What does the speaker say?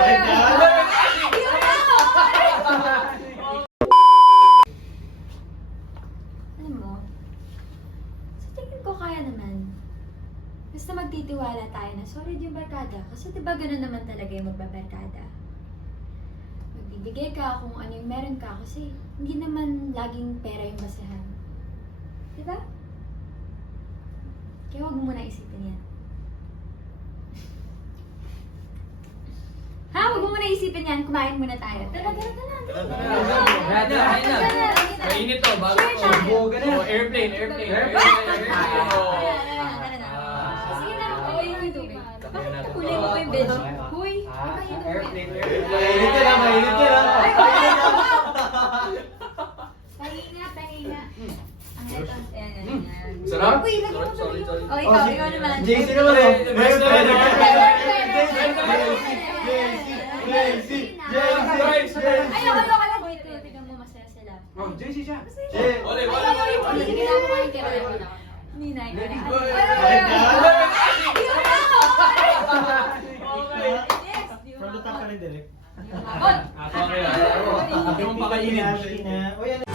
Alam mo, sa tingin ko kaya naman. Basta magtitiwala tayo na solid yung barkada. Kasi diba gano'n naman talaga yung magbabarkada? Magbibigay ka kung ano yung meron ka kasi hindi naman laging pera yung basehan. Diba? Kaya huwag mo muna isipin yan. Ha? Huwag mo muna isipin yan. Kumain muna tayo. Tara. Mainit to, bago to. Airplane. Sige na, okay yung tubig. Bakit kulay mo pa yung bed? Huy! Mainit yan. Pahinga. Ang heto. Ayan. Sarap? Uy, lagyan mo Sorry. Oh, ikaw naman. JC naman oh. Ayoko lang. Wait, tignan mo masaya sila. JC siya. Ole. Sige na, kumain ka rin. Ninay ko na. From the top ka rin, Derek. Ako. Okay. Yung pakainin. O yan.